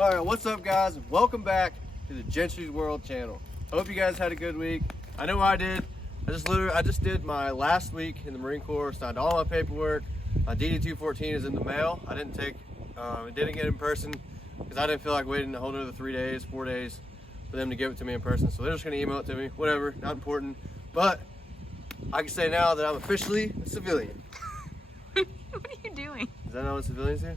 Alright, what's up guys? Welcome back to the Gentry's World channel. Hope you guys had a good week. I know I did. I just did my last week in the Marine Corps, signed all my paperwork. My DD-214 is in the mail. I didn't get it in person because I didn't feel like waiting a whole another 4 days for them to give it to me in person. So they're just gonna email it to me, whatever, not important. But I can say now that I'm officially a civilian. What are you doing? Is that not what civilians do?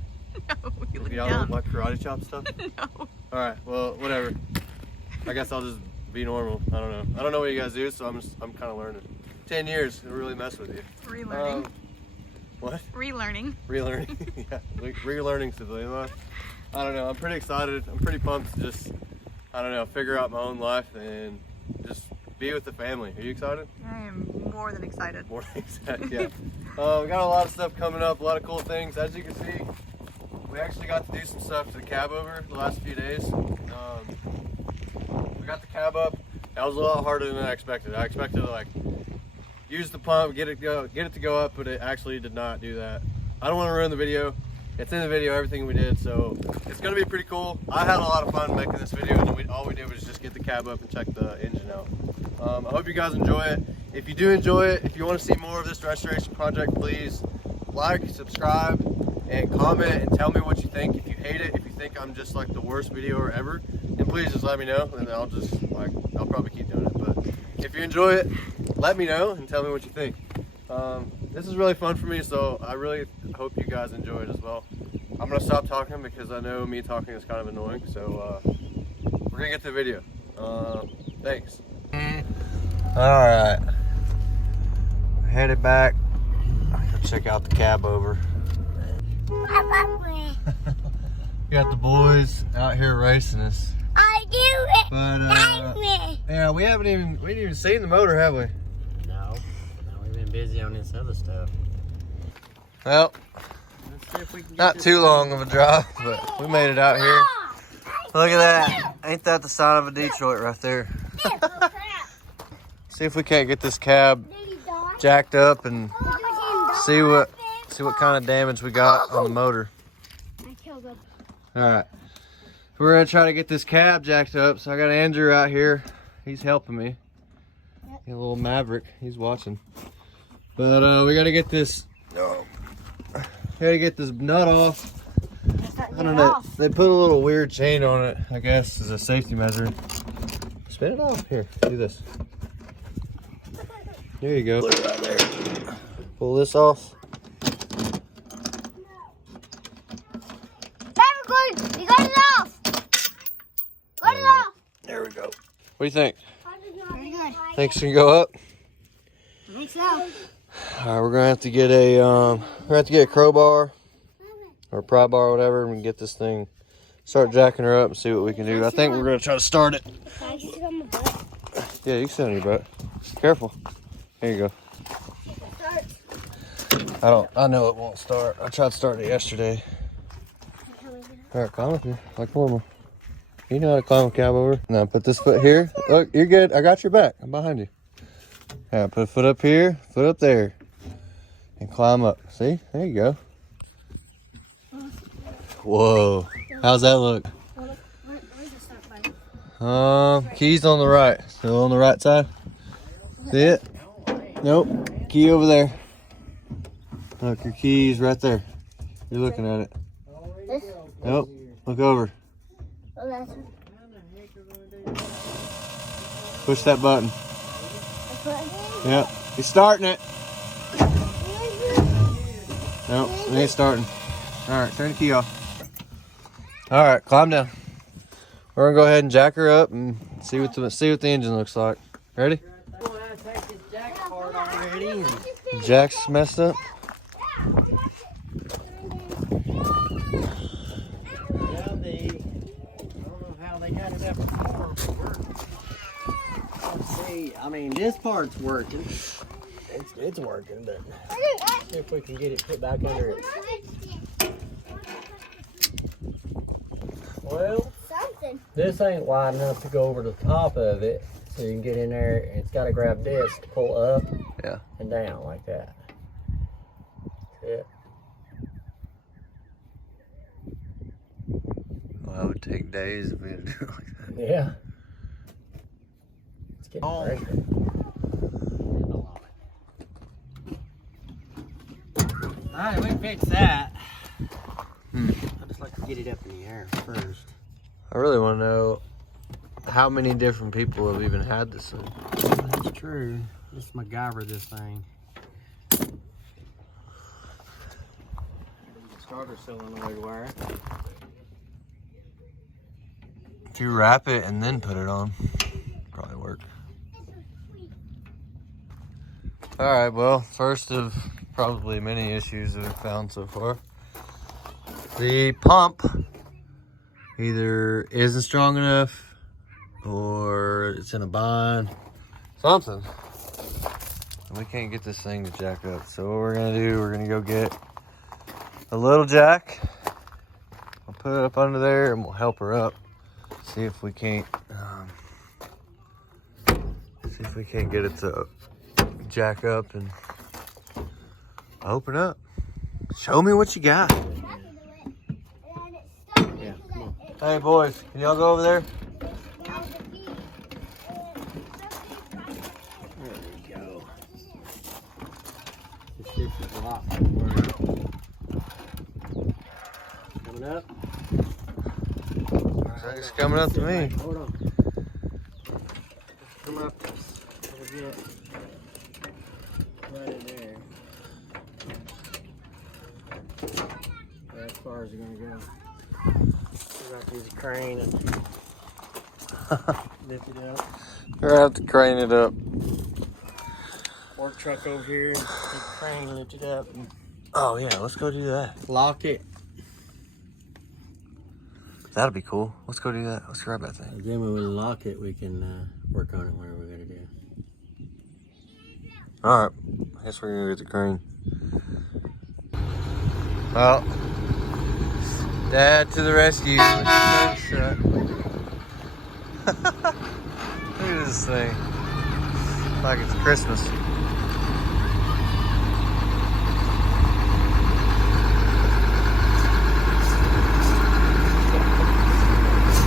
No, you look Y'all dumb. like karate chop stuff? No. Alright, well, whatever. I guess I'll just be normal. I don't know. I don't know what you guys do, so I'm kind of learning. 10 years to really mess with you. Relearning. What? Relearning. Relearning. Yeah, relearning civilian life. I don't know. I'm pretty excited. I'm pretty pumped to just, I don't know, figure out my own life and just be with the family. Are you excited? I am more than excited. More than excited, yeah. We got a lot of stuff coming up, a lot of cool things. As you can see, we actually got to do some stuff to the cab over the last few days. We got the cab up. That was a lot harder than I expected. I expected to like use the pump, get it to go up, but it actually did not do that. I don't want to ruin the video. It's in the video, everything we did, so it's gonna be pretty cool. I had a lot of fun making this video, and all we did was just get the cab up and check the engine out. I hope you guys enjoy it. If you do enjoy it, if you want to see more of this restoration project, please like, subscribe, and comment and tell me what you think. If you hate it, if you think I'm just like the worst videoer ever, then please just let me know, and I'll just I'll probably keep doing it. But if you enjoy it, let me know and tell me what you think. This is really fun for me, so I really hope you guys enjoy it as well. I'm gonna stop talking because I know me talking is kind of annoying, so we're gonna get to the video. Thanks. Alright, headed back. Go check out the cab over. Got the boys out here racing us. I do it. But yeah, we ain't even seen the motor, have we? No, we've been busy on this other stuff. Well, Let's see if we can get not this too thing. long of a drive, but we made it out here. Look at that. Ain't that the sign of a Detroit right there? See if we can't get this cab jacked up and see what kind of damage we got on the motor. Alright. We're gonna try to get this cab jacked up. So I got Andrew out here. He's helping me. A little maverick. He's watching. But we gotta get this nut off. I don't know. They put a little weird chain on it, I guess, as a safety measure. Spin it off. Here, do this. There you go. Put it right there. Pull this off. We got it off. Got it off. There we go. What do you think? Very good. Think it can go up? I think so. All right, we're gonna have to get a crowbar or a pry bar or whatever, and get this thing, start jacking her up and see what we can do. I think we're gonna try to start it. Can I sit on my butt? Yeah, you can sit on your butt. Careful. There you go. I know it won't start. I tried starting it yesterday. All right, climb up here like normal. You know how to climb a cab over. Now put this foot here. Look, you're good. I got your back. I'm behind you. Yeah, put a foot up here, foot up there, and climb up. See? There you go. Whoa. How's that look? Keys on the right. Still on the right side. See it? Nope. Key over there. Look, your key's right there. You're looking at it. This? Nope. Look over. Oh, that's Push that button. button. Yep. He's starting it. Nope. It ain't starting. Alright, turn the key off. Alright, climb down. We're gonna go ahead and jack her up and see what the engine looks like. Ready? Jack's messed up. I don't know how they got it up before. Let's see. I mean, this part's working. It's working, but see if we can get it put back under it. Well, this ain't wide enough to go over the top of it, so you can get in there. And it's got to grab this to pull up and down like that. That's it. Well, it would take days if we had to do it like that. Yeah. It's getting pressure. Alright, we fixed that. I'd just like to get it up in the air first. I really want to know how many different people have even had this thing. That's true. Let's MacGyver this thing. Starter solenoid wire. If you wrap it and then put it on, probably work. All right, well, first of probably many issues that we've found so far. The pump either isn't strong enough or it's in a bind, something. And we can't get this thing to jack up. So what we're gonna do, we're gonna go get a little jack. I'll put it up under there and we'll help her up. See if we can't get it to jack up and open up. Show me what you got. Yeah, come on. Hey boys, can y'all go over there? There we go. This is a lot more work. Coming up. It's coming up to me. Hold on. Come up. We'll get right in there. As far as you're gonna go. We're gonna use a crane and lift it up. You're gonna have to crane it up. Work truck over here and take the crane, lift it up, and Oh yeah, let's go do that. lock it. That'll be cool. Let's go do that. Let's grab that thing. And then when we lock it, we can work on it whatever we're gonna do. All right, I guess we're gonna get the crane. Well, Dad to the rescue. With the door shut. Look at this thing. Like it's Christmas.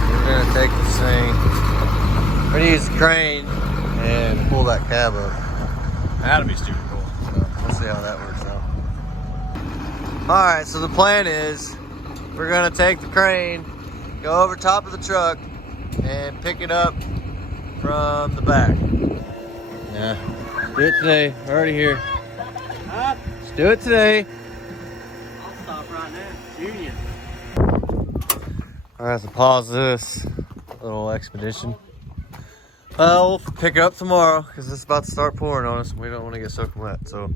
We're gonna take this thing. We're gonna use the crane and pull that cab up. That'll be stupid cool. So we'll see how that works out. Alright, so the plan is we're gonna take the crane, go over top of the truck, and pick it up from the back. Yeah. Do it today. We're already here. Huh? Let's do it today. I'll stop right now. Junior. Alright, so pause this little expedition. We'll pick it up tomorrow because it's about to start pouring on us and we don't want to get soaking wet. So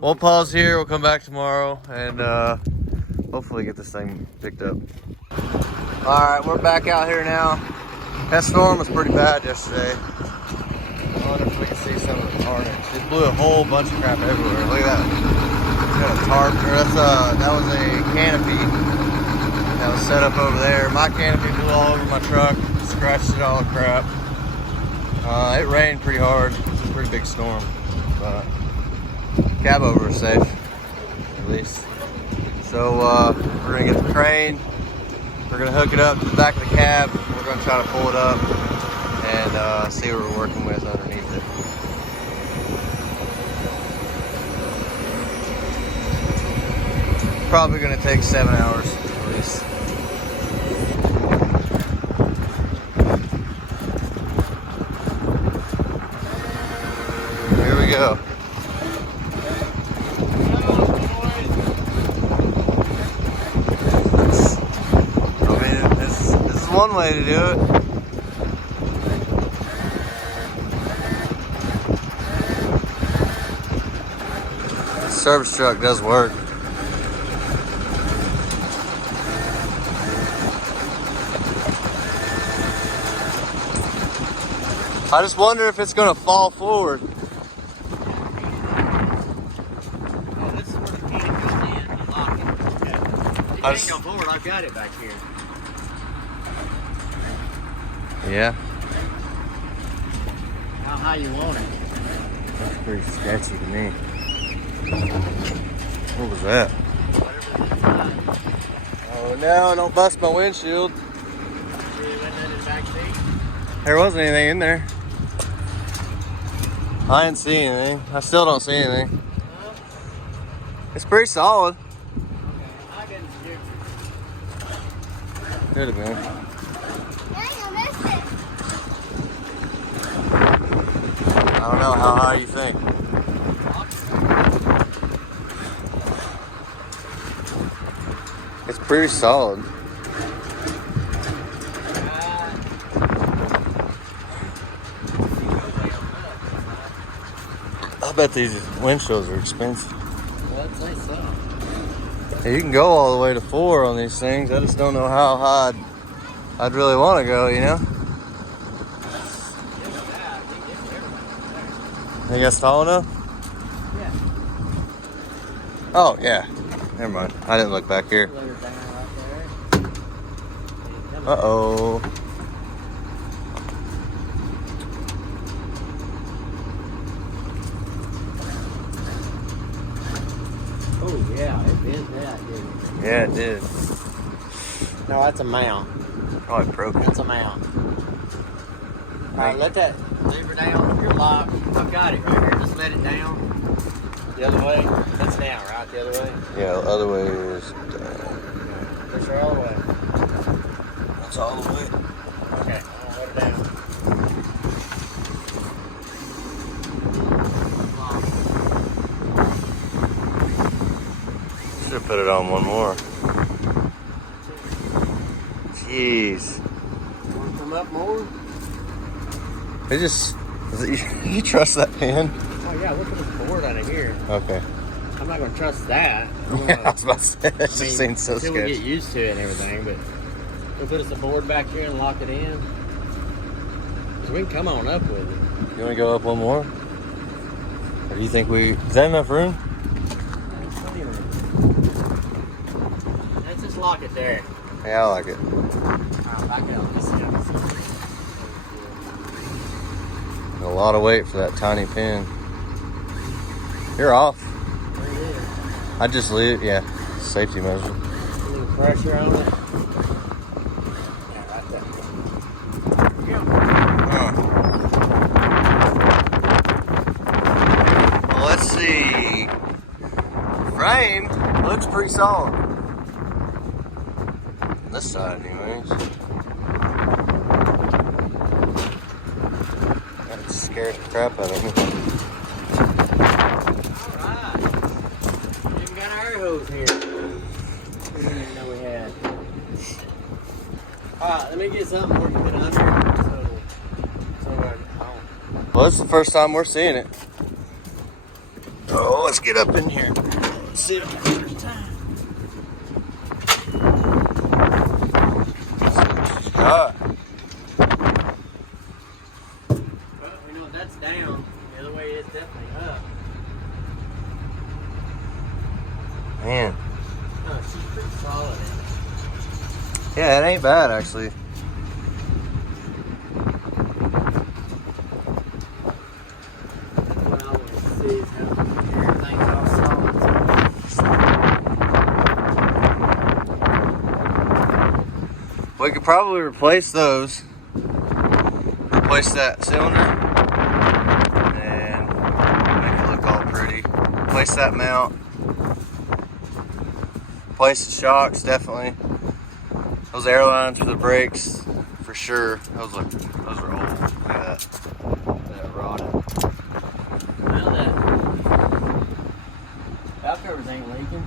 we'll pause here, we'll come back tomorrow and hopefully get this thing picked up. Alright, we're back out here now. That storm was pretty bad yesterday. I wonder if we can see some of the carnage. It blew a whole bunch of crap everywhere. Look at that. We got a tarp, or that was a canopy that was set up over there. My canopy blew all over my truck, scratched it all to crap. It rained pretty hard. It was a pretty big storm. But cab over is safe, at least. So we're gonna get the crane. We're gonna hook it up to the back of the cab. We're gonna try to pull it up and see what we're working with underneath it. Probably gonna take 7 hours at least. Here we go. I mean, this is one way to do it. The service truck does work. I just wonder if it's gonna fall forward. Oh, this is where the can goes in. You lock it. Okay. It can't go forward. I've got it back here. Yeah, How high you want it? that's pretty sketchy to me. What was that? Oh no, don't bust my windshield. back seat. There wasn't anything in there. I didn't see anything. I still don't see anything. It's pretty solid. I didn't do it. Could have been. I don't know. How high you think? It's pretty solid. I bet these windshields are expensive. I'd say so. Yeah, you can go all the way to 4 on these things. I just don't know how high I'd really want to go, you know? Think that's tall enough? Yeah. Oh, yeah. Never mind. I didn't look back here. Lower down right there. Uh-oh. Oh yeah, it did that, didn't it? Yeah, it did. No, that's a mount. Probably broken. That's a mount. Alright, let that lever down. You're locked. I've got it right here. Just let it down. The other way. That's down, right? The other way. Yeah, the other way is down. Push her all the way. That's all the way. Okay, I'll let it down. Should have put it on one more. Jeez. Want to come up more? It just... You trust that pin? Oh yeah, look at this board out of here. Okay. I'm not going to trust that. Yeah, I was about to say, that just seems so until we sketchy. get used to it and everything, but we'll put us a board back here and lock it in. So we can come on up with it. You want to go up one more? Or do you think we... Is that enough room? Let's just lock it there. Yeah, I like it. Alright, back out. Let's see. A lot of weight for that tiny pin. You're off. There it is. I just leave it. Yeah, safety measure. A little pressure on it. Yeah, right there. There we go. Well, let's see. Frame looks pretty solid. This side, anyways. That scares the crap out of me. Alright. We even got our air hose here. We didn't even know we had. Alright, let me get something where we can put it under. So Well, this is the first time we're seeing it. Oh, let's get up in here. Let's see if there's time. Ah. well, we know that's down. The other way is definitely up. Man. Oh, she's pretty solid. Yeah, it ain't bad, actually. That's what I want to see is how everything's all solid. We could probably replace those. Replace that cylinder. And make it look all pretty. Replace that mount. Replace the shocks, definitely. Those airlines for the brakes, for sure. Those are old. Look at that. That rotted. Well, that valve covers ain't leaking.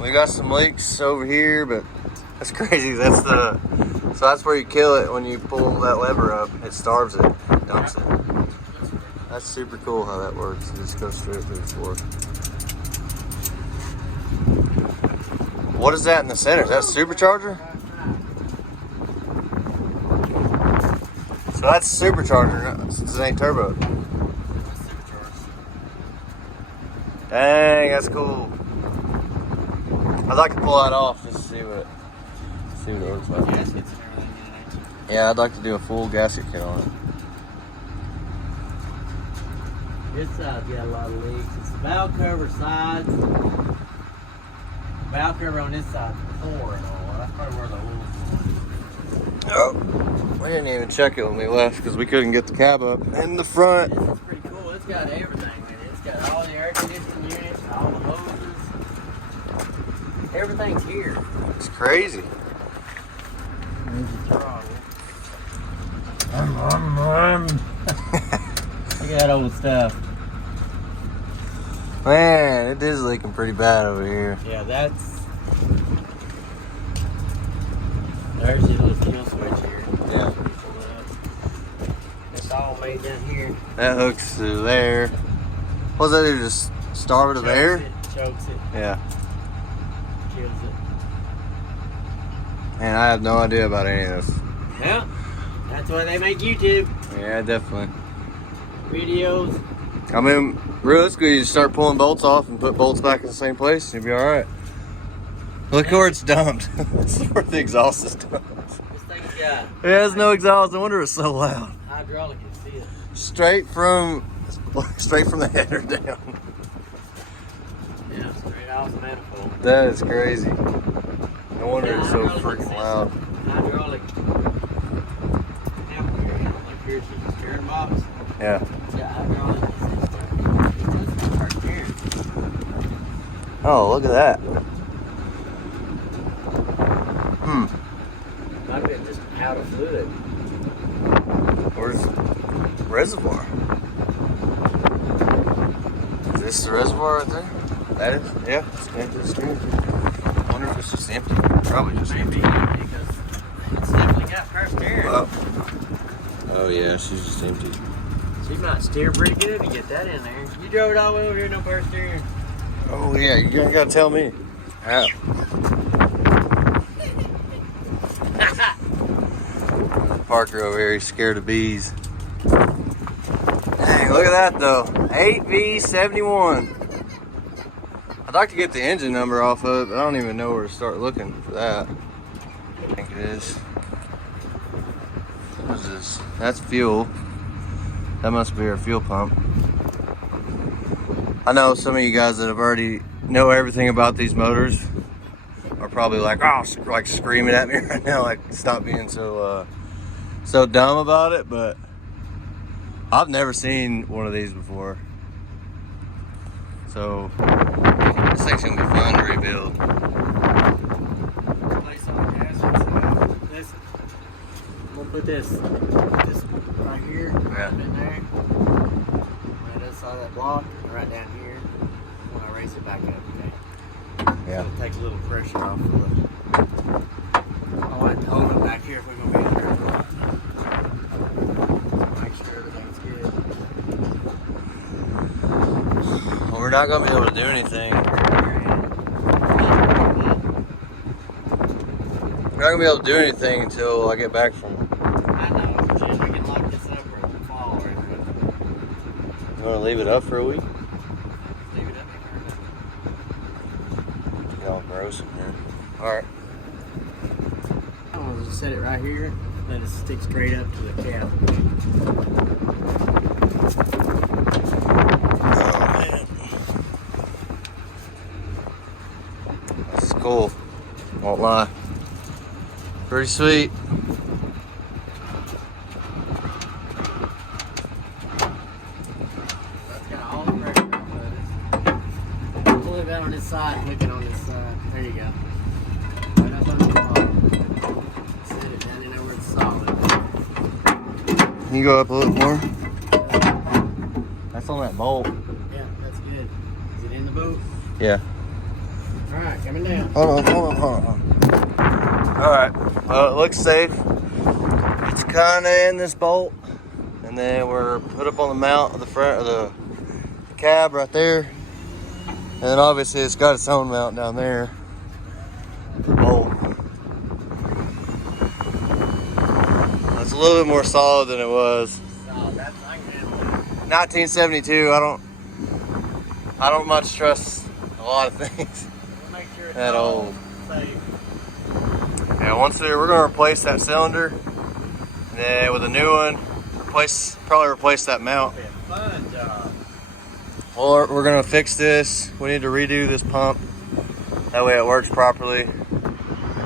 We got some leaks over here, but that's crazy. That's the so that's where you kill it when you pull that lever up. It starves it, dumps it. That's super cool how that works. It just goes straight through the floor. What is that in the center? Is that a supercharger? So that's a supercharger since it ain't turbo. Dang, that's cool. I'd like to pull that off just to see what it looks like. Gaskets and everything in it. Yeah, I'd like to do a full gasket kit on it. This side's got a lot of leaks. It's the valve cover sides. Valve cover on this side, 4 and all. That's probably where the oil's going. Oh, we didn't even check it when we left because we couldn't get the cab up in the front. This is pretty cool. It's got everything in it. It's got all the air conditioning units, all the hoses. Everything's here. It's crazy. There's the throttle. Look at that old stuff. Man, it is leaking pretty bad over here. Yeah, that's. There's your little kill switch here. Yeah. It's all made down here. That hooks through there. What's that do? Just starboard of there? Chokes it. Yeah. Kills it. And I have no idea about any of this. Yeah. That's why they make YouTube Yeah, definitely. videos. I mean, realistically, you just start pulling bolts off and put bolts back in the same place, you'll be alright. Look where it's dumped. This is where the exhaust is dumped. This thing's got It has no exhaust. No wonder it's so loud. hydraulic assist. Straight from the header down. Yeah, straight off the manifold. That is crazy. No wonder it's so Hydraulic freaking assist. loud. Hydraulic. Like here's the steering box. Yeah. It's got hydraulic assist. It's got steering. Oh, look at that. Might be just out of fluid. Where's the reservoir? Is this the reservoir right there? That is? Yeah. It's empty. It's good. I wonder if it's just empty. Probably just empty. Maybe because it's definitely got first steering. Oh yeah, she's just empty. She might steer pretty good to get that in there. You drove it all the way over here, no first steering. Oh yeah, you gotta tell me. How? Parker over here, he's scared of bees. Dang, look at that though. 8V71. I'd like to get the engine number off of it, but I don't even know where to start looking for that. I think it is. What is this? That's fuel. That must be our fuel pump. I know some of you guys that have already know everything about these motors are probably like, oh, like screaming at me right now, like stop being so dumb about it. But I've never seen one of these before, so this thing's gonna be fun to rebuild. Place on the gas. Listen, I'm gonna put this right here, right in there. Right outside that block, and right down here. When I raise it back up, okay? Yeah. It takes a little pressure off of the. I'll have to hold it back here if we're gonna be in there. Make sure everything's good. Well, we're not gonna be able to do anything. We're not gonna be able to do anything until I get back from. I know. See if we can lock this up for the fall or anything. You wanna leave it up for a week? Leave it up here. Get all gross in here. All right. I'm gonna just set it right here. Let it stick straight up to the cab. Oh man, this is cool. Won't lie. Pretty sweet. That's got all the pressure off of it. Pull it out on this side, hook it on this side. There you go. Right up on the bottom. Set it down in there where it's solid. Can you go up a little more? That's on that bolt. Yeah, that's good. Is it in the boot? Yeah. Alright, coming down. Hold on. All right. Well, it looks safe. It's kind of in this bolt, and then we're put up on the mount of the front of the cab right there, and then obviously it's got its own mount down there. The bolt. It's a little bit more solid than it was. Oh, that's I can handle it. 1972. I don't much trust a lot of things We'll make sure it's that all old. safe. Yeah, we're gonna replace that cylinder, and then with a new one, probably replace that mount. Be a fun job. Or we're gonna fix this. We need to redo this pump. That way it works properly.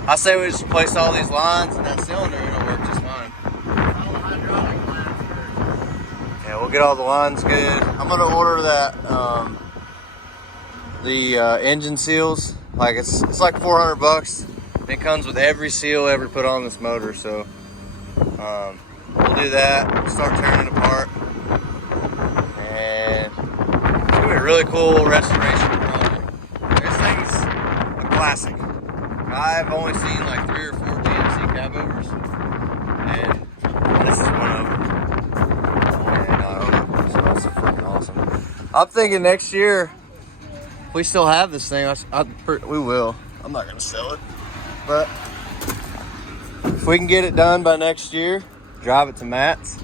I say we just replace all these lines and that cylinder and it'll work We'll get all the lines good. I'm gonna order that the engine seals. Like it's like 400 bucks. It comes with every seal ever put on this motor. So we'll do that. Start tearing it apart, and it's gonna be a really cool restoration project. This thing's a classic. I've only seen like 3 or 4 GMC cab overs, and this is one of them. That's freaking awesome. I'm thinking next year, if we still have this thing, we will. I'm not gonna sell it, but if we can get it done by next year, drive it to Matt's,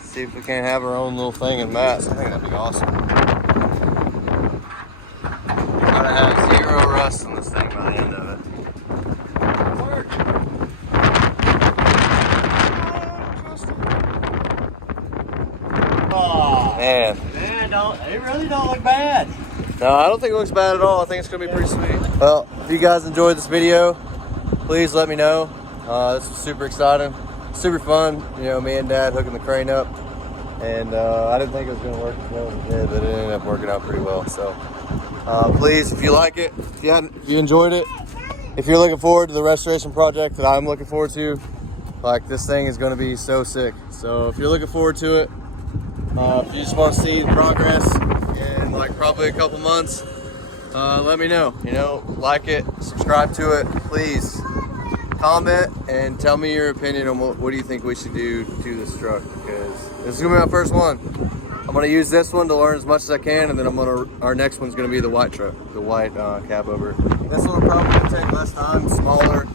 see if we can't have our own little thing in Matt's. I think that'd be awesome. Gotta have 0 rust on this thing by the end of it. Oh, Man, it really don't look bad. no, I don't think it looks bad at all. I think it's gonna be pretty sweet. Well, if you guys enjoyed this video, please let me know. This was super exciting, super fun. You know, me and Dad hooking the crane up, and I didn't think it was gonna work as well as it did, but it ended up working out pretty well. So please, if you like it, if you enjoyed it, if you're looking forward to the restoration project that I'm looking forward to, like, this thing is gonna be so sick. So if you're looking forward to it, if you just want to see the progress in like probably a couple months, let me know. You know, like it, subscribe to it, please. Comment and tell me your opinion on what do you think we should do to this truck, because this is gonna be my first one. I'm gonna use this one to learn as much as I can, and then our next one's gonna be the white truck, the white cab over. This one will probably take less time, smaller.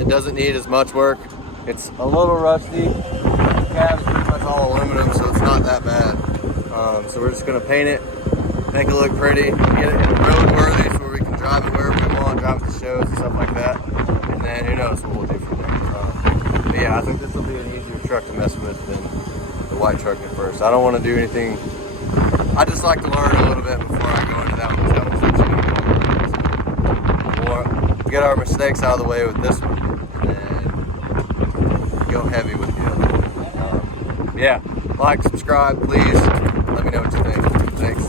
It doesn't need as much work. It's a little rusty. The cab's pretty much all aluminum, so it's not that bad. So we're just gonna paint it, make it look pretty, get it roadworthy so we can drive it wherever we want, drive it to shows and stuff like that. And then who knows what we'll do from there. But yeah, I think this will be an easier truck to mess with than the white truck at first. I don't want to do anything. I just like to learn a little bit before I go into that one. We'll get our mistakes out of the way with this one, and then go heavy with the other. Yeah, like, subscribe, please. Let me know what you think. Thanks.